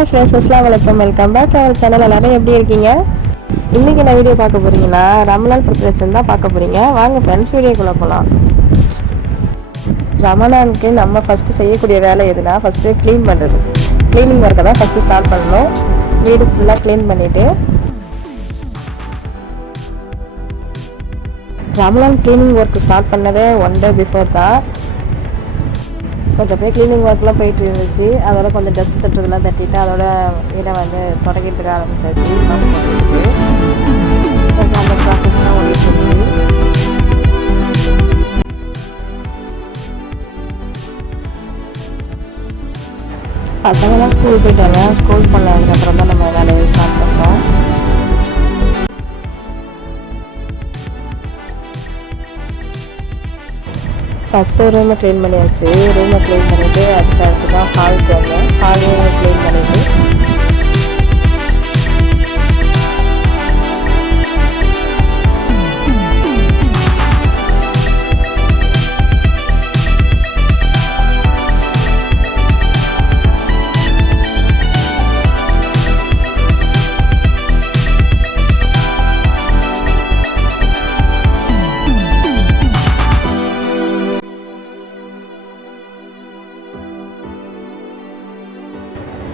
Hi friends, அஸ்ஸலாமு அலைக்கும். Welcome back to our channel. எல்லாரும் எப்படி இருக்கீங்க? இன்றைக்கி நான் வீடியோ பார்க்க போகிறீங்களா? ரமலான் ப்ரிப்பரேஷன் தான் பார்க்க போகிறீங்க. வாங்க ஃப்ரெண்ட்ஸ், வீடியோக்குள்ளே போகலாம். ரமலானுக்கு நம்ம ஃபஸ்ட்டு செய்யக்கூடிய வேலை எதுனா, ஃபஸ்ட்டு க்ளீன் பண்ணுறது. க்ளீனிங் ஒர்க்கை தான் ஃபஸ்ட்டு ஸ்டார்ட் பண்ணணும். வீடு ஃபுல்லாக க்ளீன் பண்ணிவிட்டு ரமலான் க்ளீனிங் ஒர்க் ஸ்டார்ட் பண்ணதே 1 day பிஃபோர் தான். கொஞ்சம் அப்படியே க்ளீனிங் ஒர்க்லாம் போயிட்டு இருந்துச்சு. அதோட கொஞ்சம் டஸ்ட் தட்டுறதுலாம் தட்டிட்டு அதோட வீடை வந்து தொடங்கிட்டு ஆரம்பிச்சாச்சு. கொஞ்சம் அந்த ப்ராசஸ்லாம் ஓடிட்டு இருந்துச்சு. பசங்களாம் ஸ்கூல் போயிட்டாங்க. ஸ்கூல் பண்ணதுக்கப்புறம் தான் நம்ம வேலையை ஸ்டார்ட் பண்ணுறோம். ஃபஸ்ட்டு ரூமை க்ளீன் பண்ணியாச்சு. ரூமை க்ளீன் பண்ணிவிட்டு அடுத்து தான் ஹாலுக்கு வந்தேன். ஹாலையும் க்ளீன் பண்ணிவிட்டு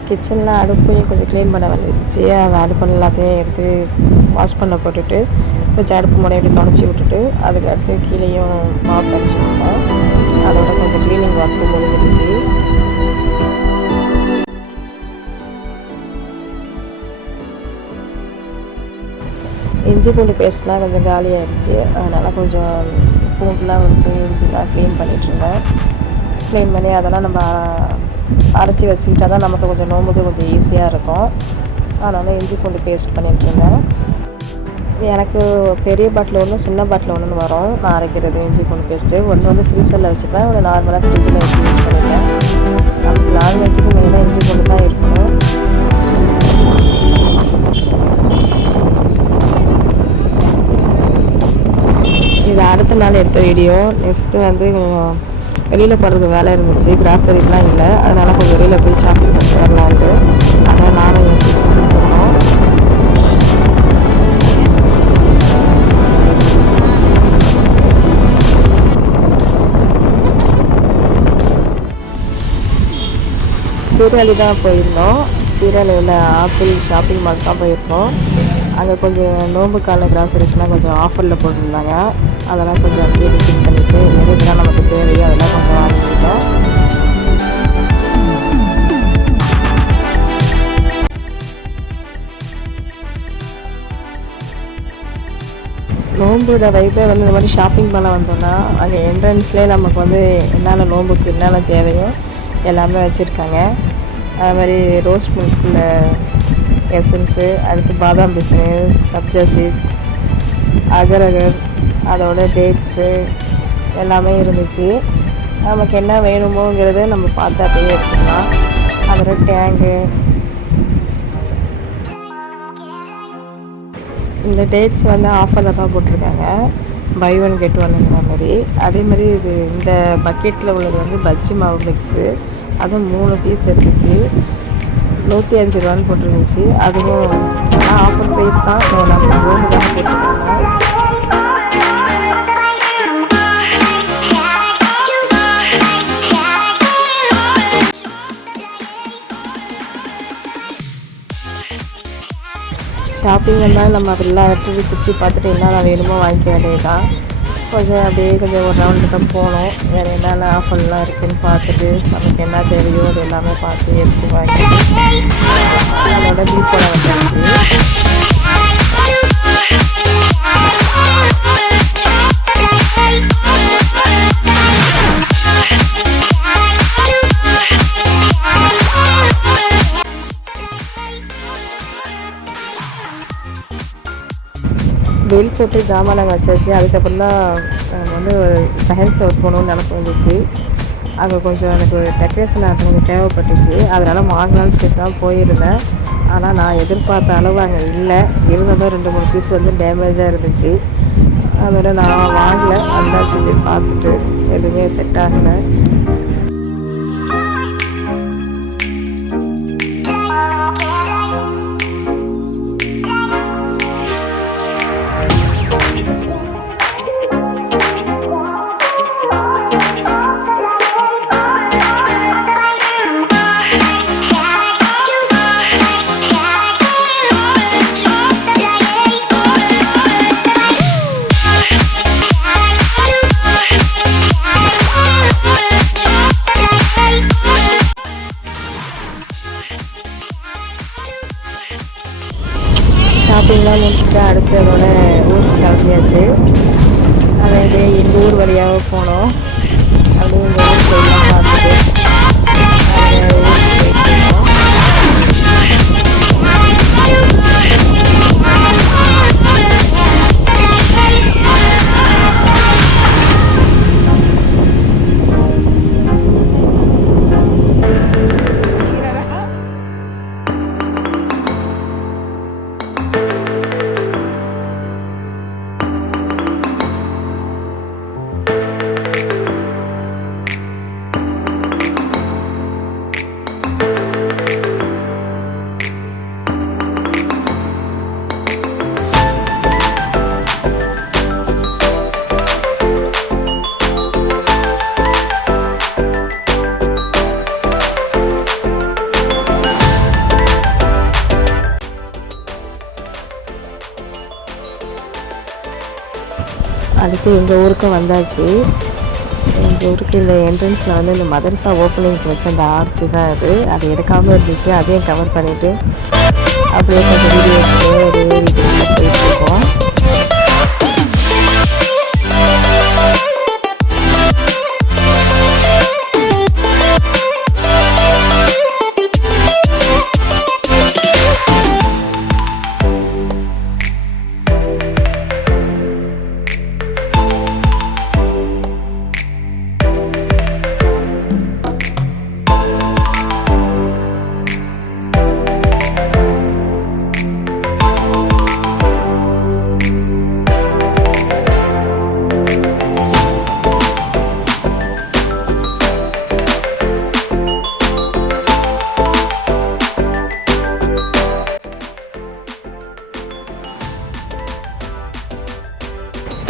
கிச்சனில் அடுப்பையும் கொஞ்சம் க்ளீன் பண்ண வந்துருச்சு. அந்த அடுப்பு எல்லாத்தையும் எடுத்து வாஷ் பண்ண போட்டுட்டு கொஞ்சம் அடுப்பு முறை எப்படி தொடச்சி விட்டுட்டு அதுக்கு அடுத்து கீழேயும் மாப் அடிச்சு விட்டோம். அதோட கொஞ்சம் க்ளீனிங் ஒர்க்கு முடிஞ்சிடுச்சு. இஞ்சி பூண்டு பேஸ்ட்லாம் கொஞ்சம் காலியாகிடுச்சு. அதனால் கொஞ்சம் பூண்டுலாம் வச்சு இஞ்சிலாம் க்ளீன் பண்ணிகிட்ருந்தேன். க்ளீன் பண்ணி அதெல்லாம் நம்ம அரைச்சி வச்சுக்கிட்டா தான் நமக்கு கொஞ்சம் நோம்புக்கு கொஞ்சம் ஈஸியாக இருக்கும். அதனால் இஞ்சி பூண்டு பேஸ்ட் பண்ணிகிட்ருந்தேன். எனக்கு பெரிய பாட்டில் ஒன்று, சின்ன பாட்டில் ஒன்றுன்னு வரும் நான் அரைக்கிறது இஞ்சி பூண்டு பேஸ்ட்டு. ஒன்று வந்து ஃப்ரீசரில் வச்சுப்பேன், ஒன்று நார்மலாக ஃப்ரிட்ஜில் வச்சு யூஸ் பண்ணிப்பேன். நமக்கு நான்வெஜ்ஜுக்கு மெயினாக இஞ்சி பூண்டு தான் இருக்கணும். இது அடுத்த நாள் எடுத்த வீடியோ. நெக்ஸ்ட்டு வந்து வெளியில் போகிறதுக்கு வேலை இருந்துச்சு. கிராசரிலாம் இல்லை, அதனால் கொஞ்சம் வெளியில் போய் ஷாப்பிங் பண்ணிட்டு வரலான்ட்டு அதனால் நானும் என் சிஸ்டரும் போனோம். சீர்காழி தான் போயிருந்தோம். சீர்காழியில் ஆப்பிள் ஷாப்பிங் மால் தான் போயிருந்தோம். அங்கே கொஞ்சம் நோம்புக்கான கிராசரிஸ்லாம் கொஞ்சம் ஆஃபரில் போட்டிருந்தாங்க. அதெல்லாம் கொஞ்சம் அப்படியே விசிட் பண்ணிவிட்டு எதுக்கெல்லாம் நமக்கு தேவையோ அதெல்லாம் கொஞ்சம் வாங்கிக்கிட்டோம். நோம்போட வைப்பே வந்து இந்த மாதிரி ஷாப்பிங் பண்ண வந்தோம்னா அங்கே என்ட்ரன்ஸ்லேயே நமக்கு வந்து என்னென்ன நோம்புக்கு என்னென்ன தேவையோ எல்லாமே வச்சுருக்காங்க. அது மாதிரி ரோஸ் மில்கில் எசன்ஸு, அடுத்து பாதாம் பிசினு, சப்ஜா சீட், அகரகர், அதோட டேட்ஸு எல்லாமே இருந்துச்சு. நமக்கு என்ன வேணுமோங்கிறத நம்ம பார்த்து அப்படியே எடுத்துக்கலாம். அதோட டேங்கு, இந்த டேட்ஸ் வந்து ஆஃபரில் தான் போட்டிருக்காங்க, பை 1 get 1ங்கிற மாதிரி. அதே மாதிரி இது இந்த பக்கெட்டில் உள்ளது வந்து பஜ்ஜி மாவு மிக்ஸு, அதுவும் 3 பீஸ் இருந்துச்சு. 105 ரூபான்னு போட்டிருந்துச்சு. அதுவும் ஆஃபர் ப்ரைஸ் தான். நம்ம ரூமு தான் போட்டிருக்காங்க. ஷாப்பிங் எல்லாம் நம்ம அப்படிலாம் எடுத்துகிட்டு சுற்றி பார்த்துட்டு என்னென்ன வேணுமோ வாங்கிக்க வேண்டியது தான். கொஞ்சம் அப்படியே கொஞ்சம் ஒரு ரவுண்டு தான் போனோம். வேறு என்னென்ன ஆஃபர்லாம் இருக்குதுன்னு பார்த்துட்டு நமக்கு என்ன தேவையோ அது எல்லாமே பார்த்து எடுத்து வாங்கிட்டு அதோட பில் போட வந்தாச்சு. பில் போட்டு ஜாமான் நாங்கள் வச்சாச்சு. அதுக்கப்புறம் தான் வந்து ஒரு செகண்ட் ஃப்ளோர் போகணுன்னு நினப்பு வந்துச்சு. அங்கே கொஞ்சம் எனக்கு டெக்கரேஷன் ஆட்டம் கொஞ்சம் தேவைப்பட்டுச்சு. அதனால் வாங்கலாம்னு சொல்லிட்டு தான் போயிருந்தேன். ஆனால் நான் எதிர்பார்த்த அளவு அங்கே இல்லை. இருந்ததும் 2-3 பீஸ் வந்து டேமேஜாக இருந்துச்சு. அதோட நான் வாங்கலை. வந்தாச்சு போய் பார்த்துட்டு எதுவுமே செட் ஆகலை. ஷாப்பிங்லாம் முடிச்சுட்டு அடுத்து அதோட ஊருக்கு கிளம்பியாச்சு. அதாவது எங்கள் ஊர் வழியாக போனோம். அப்படியே எங்கள் ஊர் சைட்லாம் பார்த்துட்டு அப்படியே ஊருக்கு போயிட்டு இருக்கோம். அடுத்து எங்கள் ஊருக்கு வந்தாச்சு. எங்கள் ஊருக்கு இந்த என்ட்ரன்ஸில் வந்து இந்த மதரசா ஓப்பனிங்க்கு வச்ச அந்த ஆர்ச்சு தான் அது எடுக்காமல் இருந்துச்சு. அதையும் கவர் பண்ணிவிட்டு அப்படியே கொஞ்சம் வீடியோ எடுத்து ஒரு வீட்டுக்கு போயிட்டுருக்கோம்.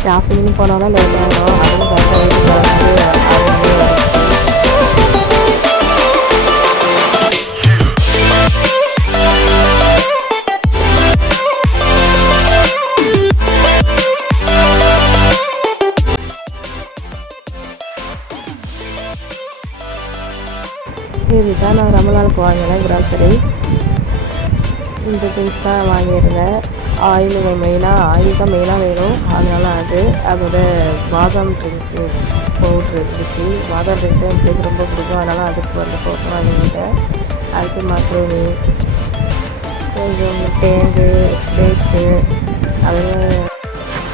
ஷாப்பிங்னு போனோன்னா லேட் ஆகிடும். அதுவும் கரெக்டாக வீட்டுக்கு வந்து 6 மணி ஆகிடுச்சு. இதுதான் நான் ரமலானுக்கு வாங்கினேன் கிராசரிஸ். இந்த திங்ஸ் தான் வாங்கியிருந்தேன். ஆயில் தான் மெயினாக வேணும். அதனால் அதோட பாதாம் ட்ரிங்க்கு பவுட்ரு இருந்துச்சு. பாதாம் ட்ரிங்க்கு எனக்கு ரொம்ப பிடிக்கும். அதனால் அதுக்கு வந்து பவுட்ரு வாங்கிக்கிட்டேன். அடுத்து மக்ரோனி, கொஞ்சம் தேங்கு, டேட்ஸு, அதில்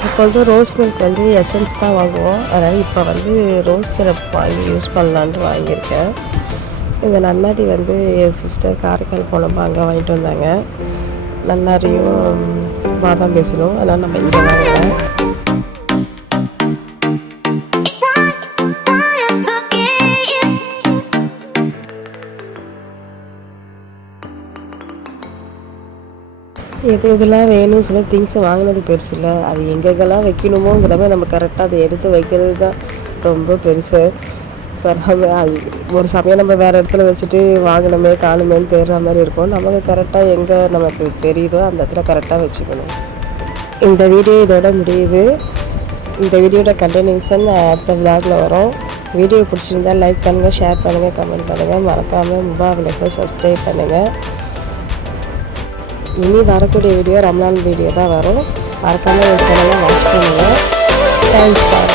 இப்போ வந்து ரோஸ் மில்க் வந்து எசன்ஸ் தான் வாங்குவோம். அதனால் இப்போ வந்து ரோஸ் சிரப் வாங்கி யூஸ் பண்ணலான்ட்டு வாங்கியிருக்கேன். இந்த நன்னாரி வந்து என் சிஸ்டர் காரைக்கால் போனப்போ அங்கே வாங்கிட்டு வந்தாங்க. நன்னாரியும் பாதாம் பேசணும். அதனால் நம்ம இங்கே வாங்குறோம். இதெல்லாம் வேணும்னு சொல்லி திங்ஸை வாங்கினது பெருசு இல்லை. அது எங்கெங்கெல்லாம் வைக்கணுமோங்கிறத நம்ம கரெக்டாக அதை எடுத்து வைக்கிறது தான் ரொம்ப பெருசு. அது ஒரு சமயம் நம்ம வேறு இடத்துல வச்சுட்டு வாங்கினோமே காணுமேன்னு தேடுற மாதிரி இருக்கும். நமக்கு கரெக்டாக எங்கே நமக்கு தெரியுதோ அந்த இடத்துல கரெக்டாக வச்சுக்கணும். இந்த வீடியோ இதோட முடியுது. இந்த வீடியோட கண்டினியூஷன் அடுத்த விளாகில் வரும். வீடியோ பிடிச்சிருந்தா லைக் பண்ணுங்கள், ஷேர் பண்ணுங்கள், கமெண்ட் பண்ணுங்கள். மறக்காமல் முபாரக் சப்ஸ்கிரைப் பண்ணுங்கள். இனி வரக்கூடிய வீடியோ ரம்லான் வீடியோ தான் வரும். மறக்காமல் என் சேனலை வாட்ச் பண்ணுங்கள். Thanks for